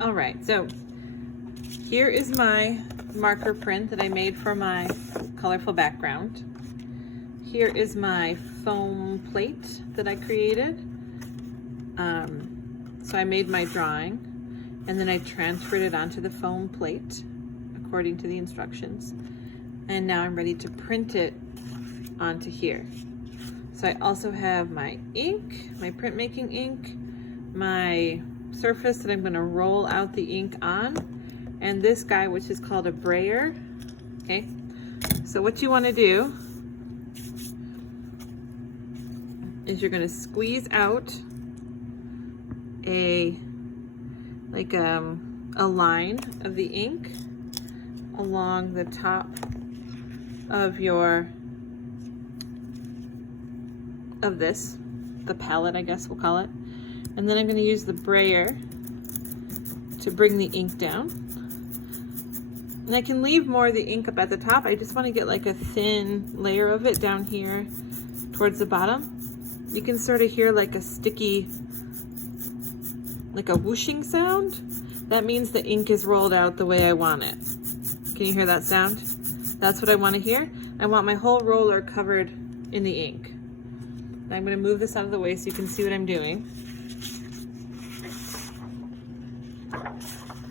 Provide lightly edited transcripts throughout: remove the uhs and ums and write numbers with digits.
All right, so here is my marker print that I made for my colorful background. Here is my foam plate that I created. So I made my drawing and then I transferred it onto the foam plate according to the instructions. And now I'm ready to print it onto here. So I also have my ink, my printmaking ink, my surface that I'm going to roll out the ink on, and this guy which is called a brayer. Okay, so what you want to do is you're going to squeeze out a line of the ink along the top of the palette, I guess we'll call it. And then I'm going to use the brayer to bring the ink down. And I can leave more of the ink up at the top. I just want to get like a thin layer of it down here towards the bottom. You can sort of hear like a sticky, like a whooshing sound. That means the ink is rolled out the way I want it. Can you hear that sound? That's what I want to hear. I want my whole roller covered in the ink. I'm going to move this out of the way so you can see what I'm doing.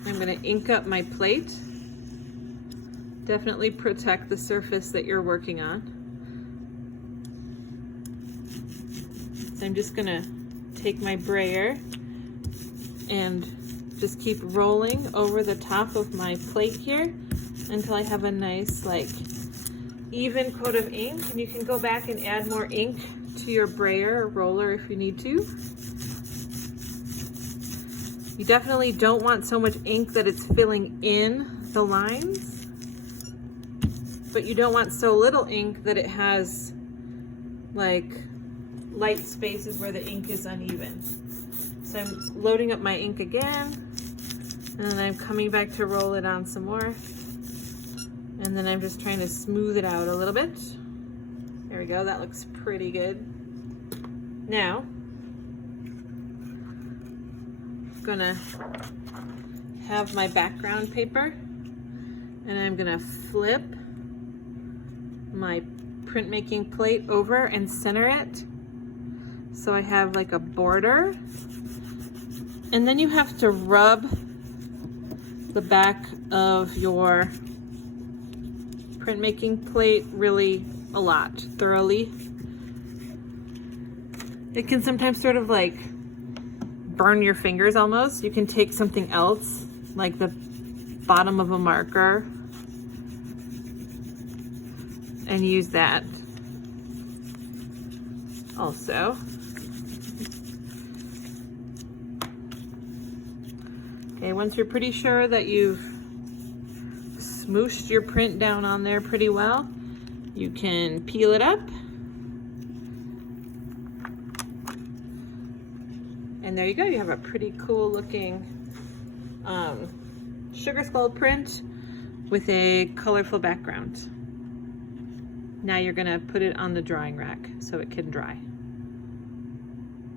I'm going to ink up my plate. Definitely protect the surface that you're working on. So I'm just going to take my brayer and just keep rolling over the top of my plate here until I have a nice like even coat of ink. And you can go back and add more ink to your brayer or roller if you need to. You definitely don't want so much ink that it's filling in the lines, but you don't want so little ink that it has like light spaces where the ink is uneven. So I'm loading up my ink again, and then I'm coming back to roll it on some more. And then I'm just trying to smooth it out a little bit. There we go, that looks pretty good. Now, I'm gonna have my background paper, and I'm gonna flip my printmaking plate over and center it so I have like a border. And then you have to rub the back of your printmaking plate really a lot, thoroughly. It can sometimes sort of like burn your fingers almost. You can take something else, like the bottom of a marker, and use that also. Okay, once you're pretty sure that you've smooshed your print down on there pretty well, you can peel it up. And there you go, you have a pretty cool looking sugar skull print with a colorful background. Now you're gonna put it on the drying rack so it can dry.